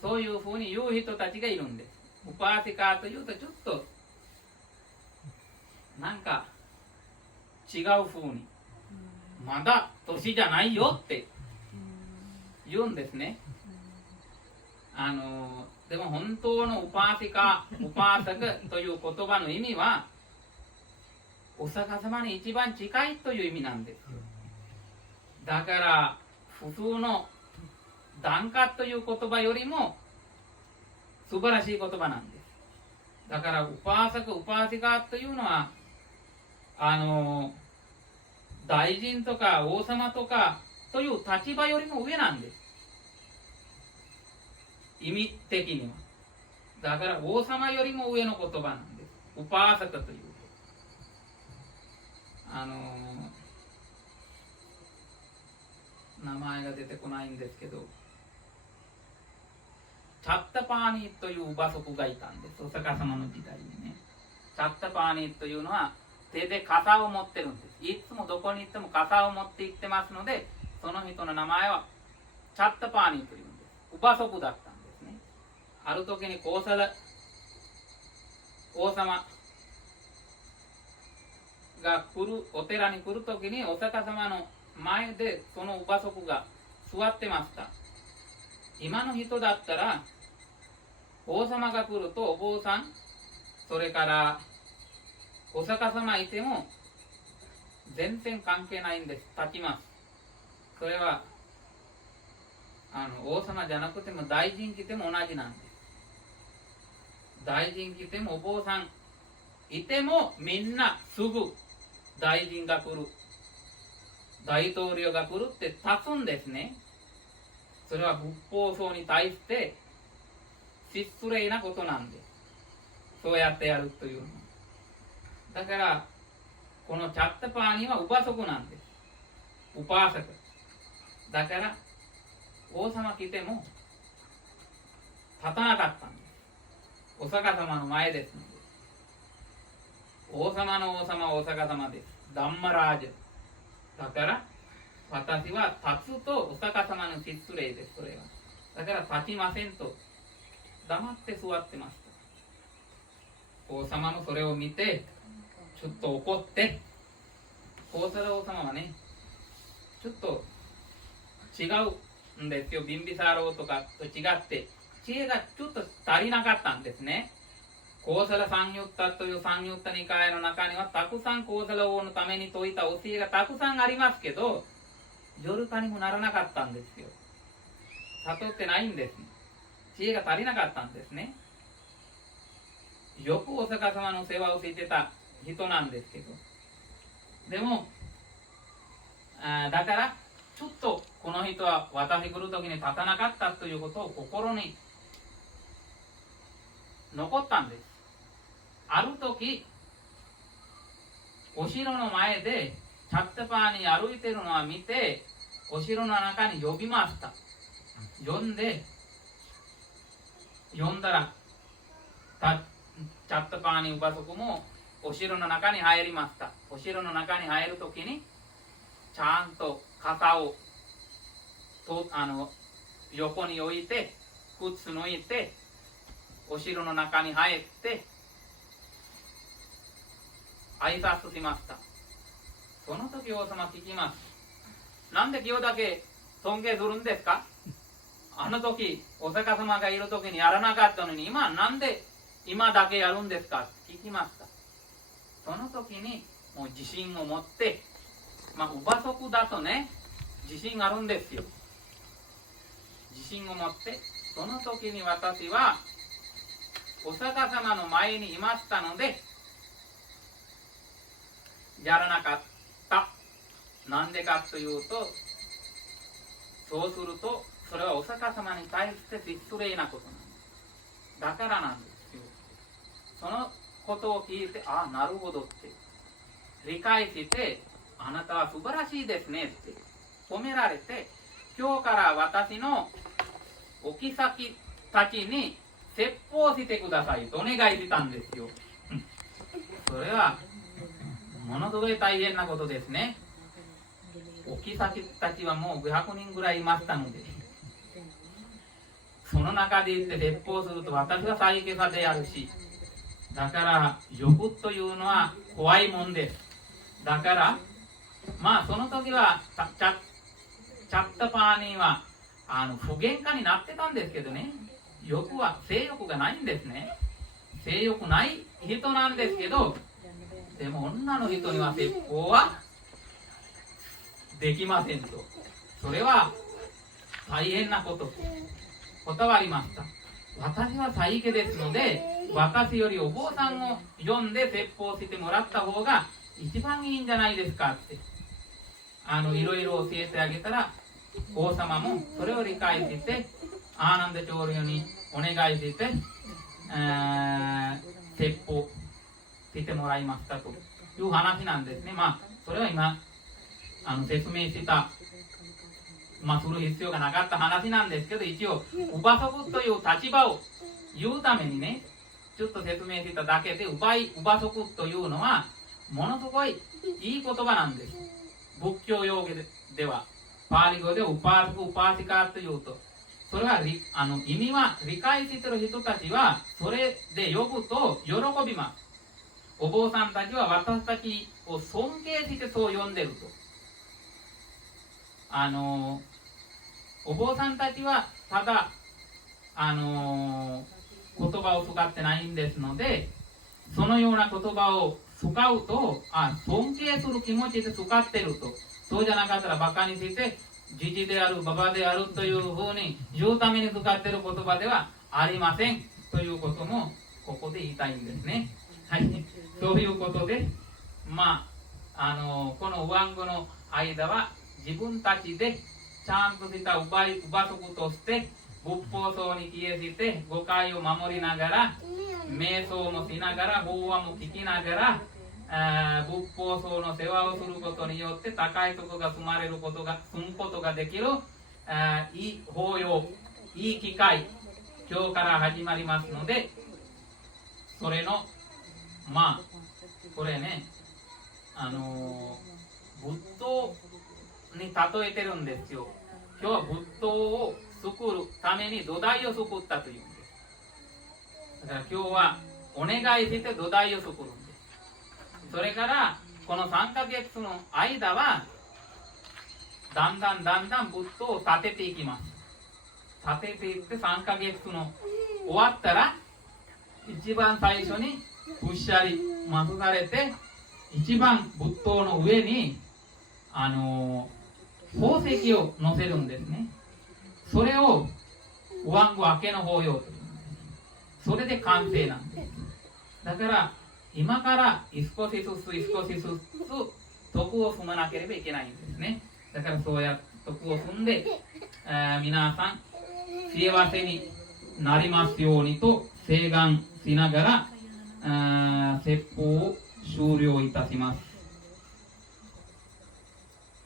そういうふうに言う人たちがいるんです。ウパーティカーというとちょっとなんか違うふうに、まだ年じゃないよって言うんですね。でも本当のウパーティカー、ウパーサクという言葉の意味はお釈迦様に一番近いという意味なんですよ。だから普通の檀家という言葉よりも素晴らしい言葉なんです。だからウパーサク、ウパーティカーというのは大臣とか王様とかという立場よりも上なんです、意味的には。だから王様よりも上の言葉なんです、ウパーサカという。名前が出てこないんですけど、チャッタパーニーという馬族がいたんです、お釈迦様の時代にね。チャッタパーニーというのは手で傘を持ってるんです。いつもどこに行っても傘を持って行ってますので、その人の名前はチャッタパーニーというんです。馬族だったんですね。ある時に王様がお寺に来る時にお釈迦様の前でその馬族が座ってました。今の人だったら王様が来るとお坊さん、それからお釈迦様いても全然関係ないんです、立ちます。それは王様じゃなくても大臣来ても同じなんです。大臣来てもお坊さんいてもみんなすぐ大臣が来る、大統領が来るって立つんですね。それは仏法僧に対して失礼なことなんです、そうやってやるというの。だからこのチャッタパーニはウパ族なんです、ウパーサク。だから王様来ても立たなかったんです、お釈迦様の前ですので。王様の王様はお釈迦様です、ダンマラージュ。だから私は立つとお釈迦様の失礼です、それは。だから立ちませんと黙って座ってました。王様もそれを見てちょっと怒って、コウサラ王様はねちょっと違うんですよ、ビンビサーローとかと違って知恵がちょっと足りなかったんですね。コウサラサンユッタというサンユッタニカヤの中にはたくさんコウサラ王のために説いた教えがたくさんありますけど、ジョルカにもならなかったんですよ。悟ってないんです。知恵が足りなかったんですね。よくお釈迦様の世話をしてた人なんですけど、でもだからちょっとこの人は私来る時に立たなかったということを心に残ったんです。ある時お城の前でチャッタパーに歩いてるのを見て、お城の中に呼びました。呼んだらチャッタパーニウパ族もお城の中に入りました。お城の中に入るときにちゃんと肩を横に置いて靴脱いでお城の中に入って挨拶しました。その時王様聞きます。なんで今日だけ尊敬するんですか、あの時お釈迦様がいる時にやらなかったのになんで今だけやるんですか聞きました。その時にもう自信を持って、ウバ族だとね自信あるんですよ。自信を持って、その時に私はお釈迦様の前にいましたのでやらなかった。なんでかというと、そうするとそれはお釈迦様に対して失礼なことなんです。だからなんですよ。そのことを聞いて、あ、なるほどって理解して、あなたは素晴らしいですねって褒められて、今日から私のお妃たちに説法してくださいとお願いしたんですよ。それはものすごい大変なことですね。お妃たちはもう500人ぐらいいましたので、その中で言って説法すると私は祭家さであるし、だから欲というのは怖いもんです。だからまあその時はチャッタパーニーは不喧嘩になってたんですけどね、欲は性欲がないんですね。性欲ない人なんですけど、でも女の人には説法はできませんと。それは大変なことと断りました。私は祭家ですので、私よりお坊さんを呼んで説法してもらった方が一番いいんじゃないですかっていろいろ教えてあげたら、王様もそれを理解してアーナンダ長領にお願いして説法してもらいましたという話なんですね。まあそれは今説明した、する必要がなかった話なんですけど、一応ウバソクという立場を言うためにね、ちょっと説明しただけで、ウバソクというのはものすごいいい言葉なんです。仏教用語ではパーリ語でウパースクウパーシカというと、それは意味は理解している人たちはそれで呼ぶと喜びます。お坊さんたちは私たちを尊敬してそう呼んでると。お坊さんたちはただ言葉を使ってないんですので、そのような言葉を使うと尊敬する気持ちで使ってると。そうじゃなかったらバカにしてじじであるババであるというふうに言うために使っている言葉ではありませんということもここで言いたいんですね。はい、そういうことでこのウワンゴの間は自分たちでちゃんとしたウバ族として仏法僧に帰依して誤解を守りながら、瞑想もしながら、法話も聞きながら、仏法僧の世話をすることによって高いところが住むことができるいい法要、いい機会、今日から始まりますので、それのこれね、仏塔に例えてるんですよ。今日は仏塔を作るために土台を作ったというんです。だから今日はお願いして土台を作るんです。それからこの3ヶ月の間はだんだん仏塔を建てていきます。建てていって3ヶ月の終わったら一番最初にぶっしゃり祀られて、一番仏塔の上に宝石を乗せるんですね。それをウワンゴ明けの法要という。それで完成なんです。だから今から少しずつ徳を踏まなければいけないんですね。だからそうやって徳を踏んで、皆さん幸せになりますようにと請願しながら説法を終了いたします。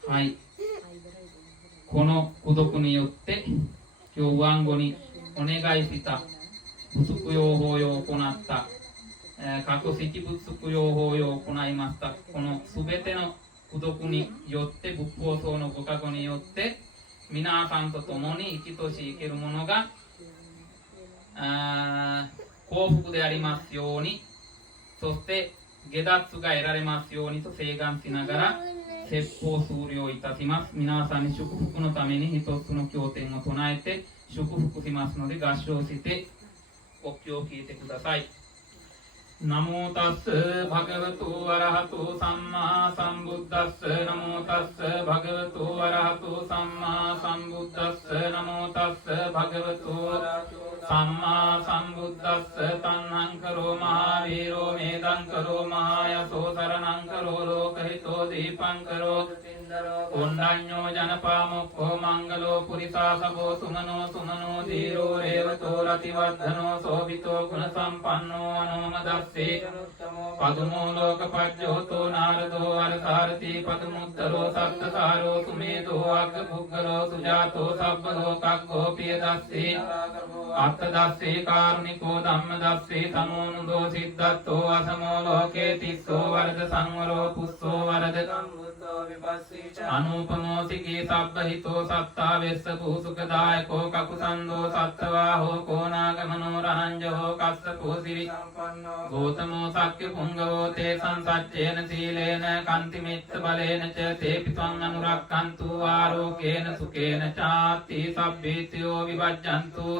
はい、この功徳によって今日ウワンゴにお願いした仏供法要を行った、各式仏供法要を行いました。このすべての功徳によって、仏法僧のご加護によって皆さんと共に生きとし生けるものが幸福でありますように、そして下脱が得られますようにと請願しながら説法終了いたします。皆さんに祝福のために一つの経典を唱えて祝福しますので、合唱してお経を聞いてください。ナモタッスバガバトアラハトサンマサンブッダッスナモタッスバガバトアラハトサンマサンブッダッスナモタッスバガバトサンマサンブッダッスタンナンカロマハビロメダンカロマハヤソサラナンカロロカヒトディパンカロオンラインヨジャナパモコマンガロプリササボスマノディロエヴトラ රතිවර්ධනෝ සෝභිතෝ ගුණ සම්පන්නෝ අනෝමදස්සේ පදුමෝ ලෝකපජ්ජෝතෝ නාරදෝ අරසාරති පදුමුත්තරෝ සත්තසාරෝ සුමේදෝ අග්ග පුග්ගලෝ සුජාතෝ සබ්බ ලෝකග්ගෝ පිය දස්සේ අත්ත දස්සේ කාරුණිකෝ ධම්ම දස්සේ තමෝනුදෝ සිද්ධත්තෝ අසමෝ ලෝකේ තිස්සෝ වරද සංවරෝ පුස්සෝ වරද අනූපමෝ සිකී සබ්බ හිතෝ සත්තා වෙස්ස කුසුකදායකෝ කකුසන්දෝ සත්තවාහෝ කෝනාගමනෝ රහංජහෝ කස්සකෝ සිරි ගෝතමෝ සක්්‍ය පුංගවෝ තේ සංසච්චේන සීලේන කන්තිමිත්ත බලේන ච තේපි ත්වං අනුරක්ඛන්තු ආරෝගේන සුකේන චාති සබ්බේතයෝ විවජ්ජන්තු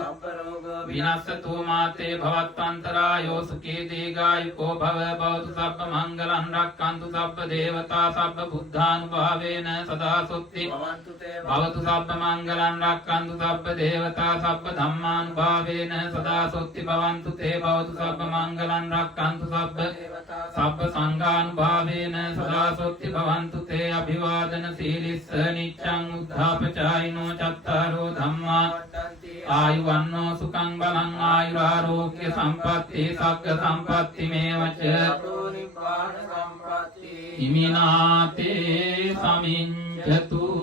විනස්සතු මාතේ භවත්වන්තරායෝ සුඛී දීඝායුකෝ භව භවතු සබ්බ මංගලං රක්ඛන්තු සබ්බ දේවතා සබ්බ බුද්ධානුභාවේන සදා සුත්ති භවතු සබ්බ මංගලං රක්ඛන්තු සබ්බ දේවතා සබ්බ ධම්මානුභාවේන සදා සුත්ති භවන්තු තේ භවතු සබ්බ මංගලං රක්ඛන්තු සබ්බ සංඝානුභාවේන සදා සුත්ති භවන්තු තේ අභිවාදන සීලිස්ස නිච්ඡං උද්ධාපචායිනෝ චත්තාරෝ ධම්මා ආයුවන්නෝ සුඛං බලං ආයුරාෝග්‍ය සම්පatti සග්ග සම්පatti මේවච ඉමිනාතේ සමිඤ්ඤතු